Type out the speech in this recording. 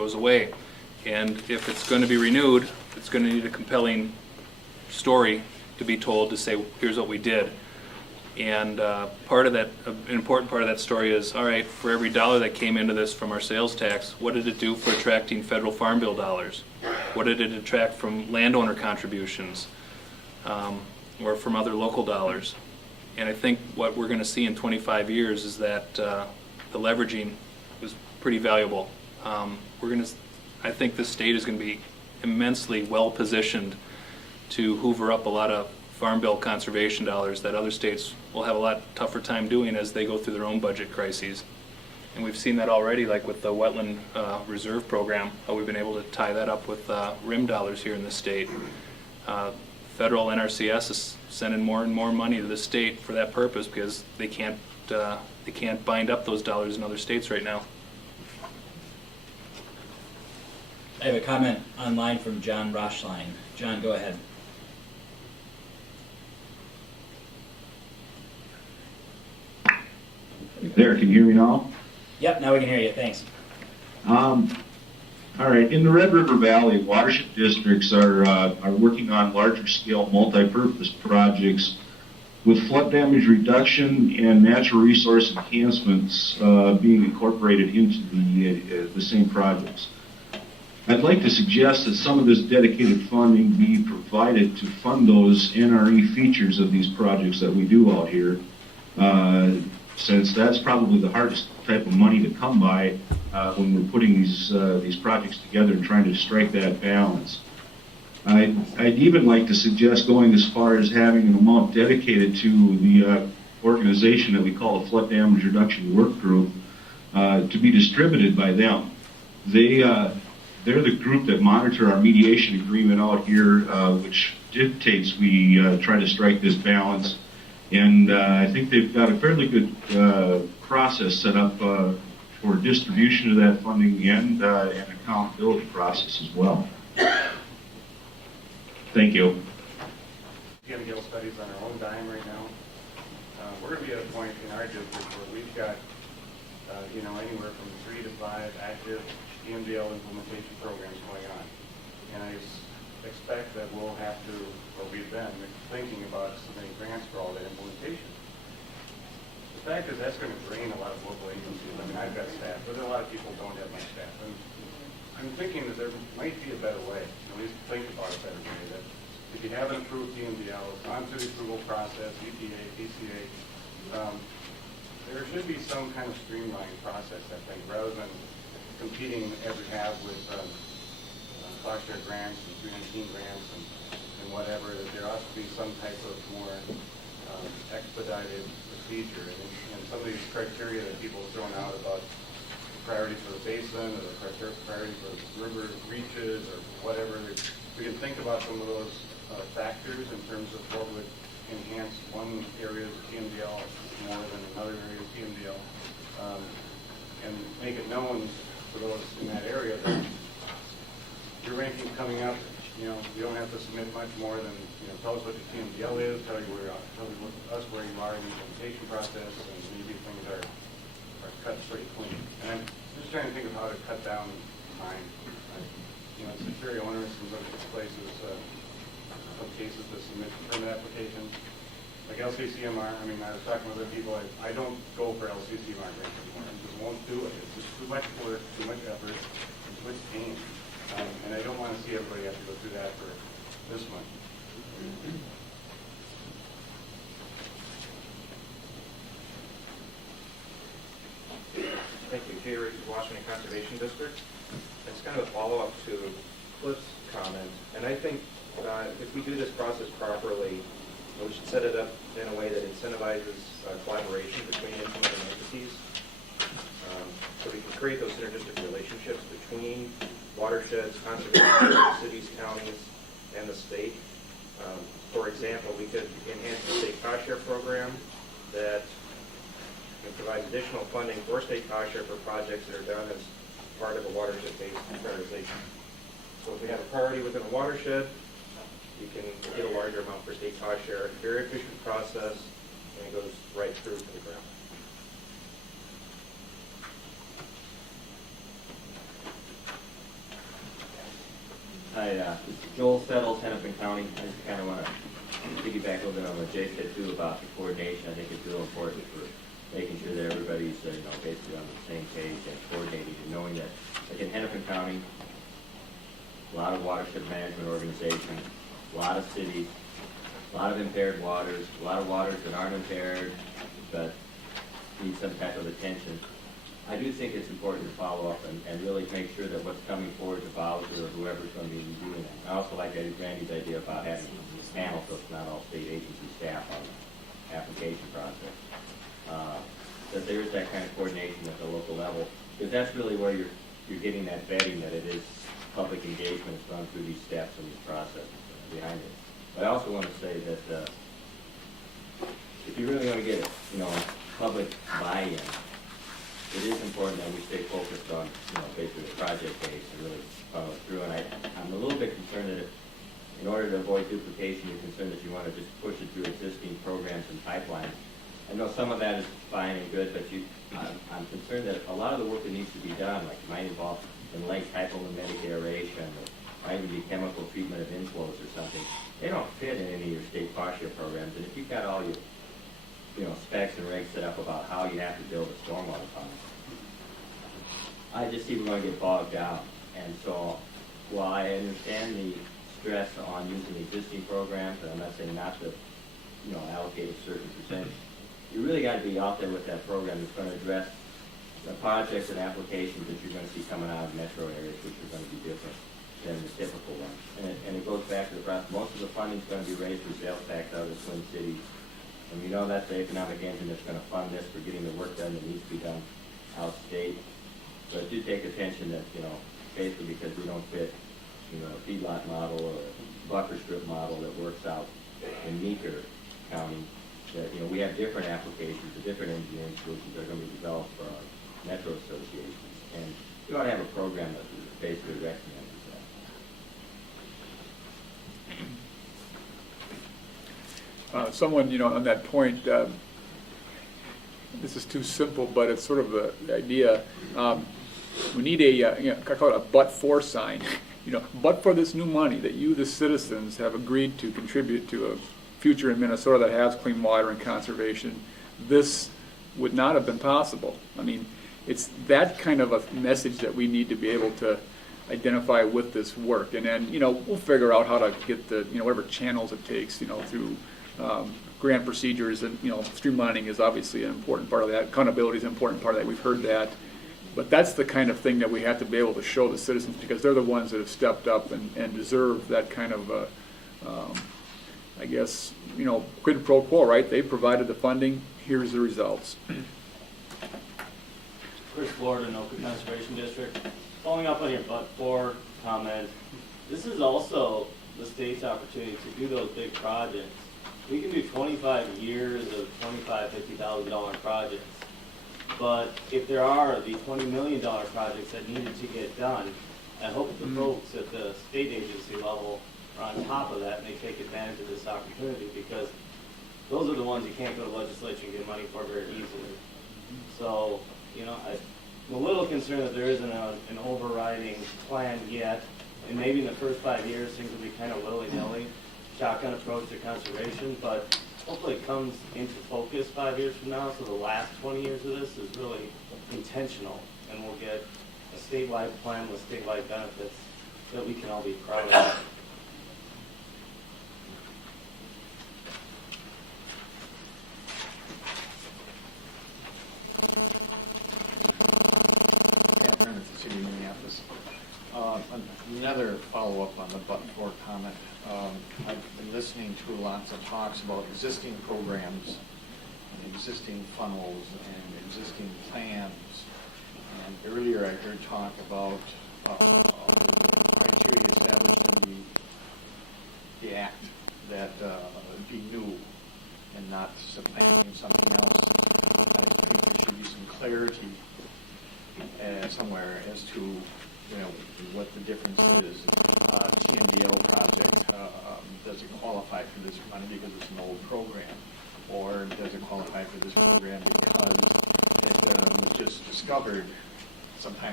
goes away. And if it's going to be renewed, it's going to need a compelling story to be told to say, here's what we did. And part of that, an important part of that story is, all right, for every dollar that came into this from our sales tax, what did it do for attracting federal farm bill dollars? What did it attract from landowner contributions or from other local dollars? And I think what we're going to see in 25 years is that the leveraging was pretty valuable. I think this state is going to be immensely well positioned to hoover up a lot of farm bill conservation dollars that other states will have a lot tougher time doing as they go through their own budget crises. And we've seen that already, like with the wetland reserve program, how we've been able to tie that up with RIM dollars here in the state. Federal NRCS is sending more and more money to the state for that purpose because they can't bind up those dollars in other states right now. I have a comment online from John Rochline. John, go ahead. There, can you hear me now? Yep, now we can hear you. Thanks. All right, in the Red River Valley, watershed districts are working on larger scale multi-purpose projects with flood damage reduction and natural resource enhancements being incorporated into the same projects. I'd like to suggest that some of this dedicated funding be provided to fund those NRE features of these projects that we do out here, since that's probably the hardest type of money to come by when we're putting these projects together and trying to strike that balance. I'd even like to suggest going as far as having an amount dedicated to the organization that we call the Flood Damage Reduction Work Group to be distributed by them. They're the group that monitor our mediation agreement out here, which dictates we try to strike this balance. And I think they've got a fairly good process set up for distribution of that funding and an accountability process as well. Thank you. TMDL studies on our own dime right now. We're going to be at a point in our district where we've got, anywhere from 3 to 5 active TMDL implementation programs going on. And I expect that we'll have to, or we've been thinking about submitting grants for all that implementation. The fact is that's going to drain a lot of local agencies. I mean, I've got staff, but a lot of people don't have my staff. And I'm thinking that there might be a better way, at least think about a better way, that if you have an approved TMDL, it's gone through the approval process, EPA, PCA, there should be some kind of streamlined process, I think, rather than competing as we have with cost share grants and 319 grants and whatever, that there ought to be some type of more expedited procedure. And some of these criteria that people have thrown out about priority for the basin or the priority for river reaches or whatever, we can think about some of those factors in terms of what would enhance one area of TMDL more than another area of TMDL, and make it known for those in that area that your ranking's coming up. You don't have to submit much more than, tell us what your TMDL is, tell us where you are in the implementation process, and maybe things are cut pretty clean. And I'm just trying to think of how to cut down time. It's very onerous in some places, some cases to submit permit applications. Like LCCMR, I was talking with other people, I don't go for LCCMR grants anymore. I just won't do it. It's just too much work, too much effort, and too much pain. And I don't want to see everybody have to go through that for this one. Thank you. Jay Rich, Washington Conservation District. It's kind of a follow-up to Cliff's comment. And I think if we do this process properly, we should set it up in a way that incentivizes collaboration between implementing entities. So we can create those synergistic relationships between watersheds, conservation, cities, counties, and the state. For example, we could enhance the state cost share program that provides additional funding for state cost share for projects that are done as part of a watershed-based prioritization. So if we have a priority within a watershed, you can get a larger amount for state cost share. Very efficient process, and it goes right through to the ground. Hi, this is Joel Settles, Hennepin County. I just kind of want to piggyback a little bit on what Jay said too about the coordination. I think it's real important for making sure that everybody's basically on the same page and coordinating and knowing that, like in Hennepin County, a lot of watershed management organizations, a lot of cities, a lot of impaired waters, a lot of waters that aren't impaired but need some type of attention. I do think it's important to follow up and really make sure that what's coming forward to Bowser or whoever's going to be reviewing it. I also like Randy's idea about having a panel so it's not all state agency staff on the application process. That there is that kind of coordination at the local level, because that's really where you're getting that vetting, that it is public engagement is gone through these steps and these processes behind it. But I also want to say that if you're really going to get public buy-in, it is important that we stay focused on, basically the project base and really follow through. And I'm a little bit concerned that in order to avoid duplication, you're concerned that you want to just push it through existing programs and pipelines. I know some of that is fine and good, but I'm concerned that a lot of the work that needs to be done, like might involve in lake hypomimetic aeration, or might even be chemical treatment of inflows or something. They don't fit in any of your state FARSHA programs. And if you've got all your specs and regs set up about how you have to build a stormwater fund, I just see we're going to get bogged down. And so, while I understand the stress on using existing programs, and I'm not saying not to, allocate a certain percentage, you really got to be out there with that program that's going to address the projects and applications that you're going to see coming out of metro areas, which are going to be different than the typical ones. And it goes back to the process. Most of the funding is going to be raised through sales tax out of the Twin Cities. And we know that's the economic engine that's going to fund this for getting the work done that needs to be done out of state. But do take attention that, basically because we don't fit, a feedlot model or a buffer strip model that works out in Meeker County, that, we have different applications, the different engineering solutions that are going to be developed for our metro associations. And we ought to have a program that basically recognizes that. Someone, on that point, this is too simple, but it's sort of the idea. We need I call it a but-for sign. But for this new money that you, the citizens, have agreed to contribute to a future in Minnesota that has clean water and conservation, this would not have been possible. I mean, it's that kind of a message that we need to be able to identify with this work. And then, we'll figure out how to get the, whatever channels it takes, through grant procedures, and streamlining is obviously an important part of that. Accountability is an important part of that. We've heard that, but that's the kind of thing that we have to be able to show the citizens, because they're the ones that have stepped up and deserve that kind of, I guess, quid pro quo, right? They provided the funding. Here's the results. Chris Florida, Anoka Conservation District. Following up on your but-for comment, this is also the state's opportunity to do those big projects. We can do 25 years of $25,000, $50,000 projects, but if there are the $20 million projects that needed to get done, I hope the folks at the state agency level are on top of that and they take advantage of this opportunity, because those are the ones you can't go to legislature and get money for very easily. So, I'm a little concerned that there isn't an overriding plan yet, and maybe in the first 5 years things will be kind of willy-nilly, shotgun approach to conservation, but hopefully it comes into focus 5 years from now, so the last 20 years of this is really intentional, and we'll get a statewide plan with statewide benefits that we can all be proud of. City of Minneapolis. Another follow-up on the but-for comment. I've been listening to lots of talks about existing programs and existing funnels and existing plans. And earlier I heard talk about criteria established in the act that be new and not supplanting something else. I think there should be some clarity somewhere as to what the difference is. TMDL project, does it qualify for this money because it's an old program, or does it qualify for this program because it was just discovered sometime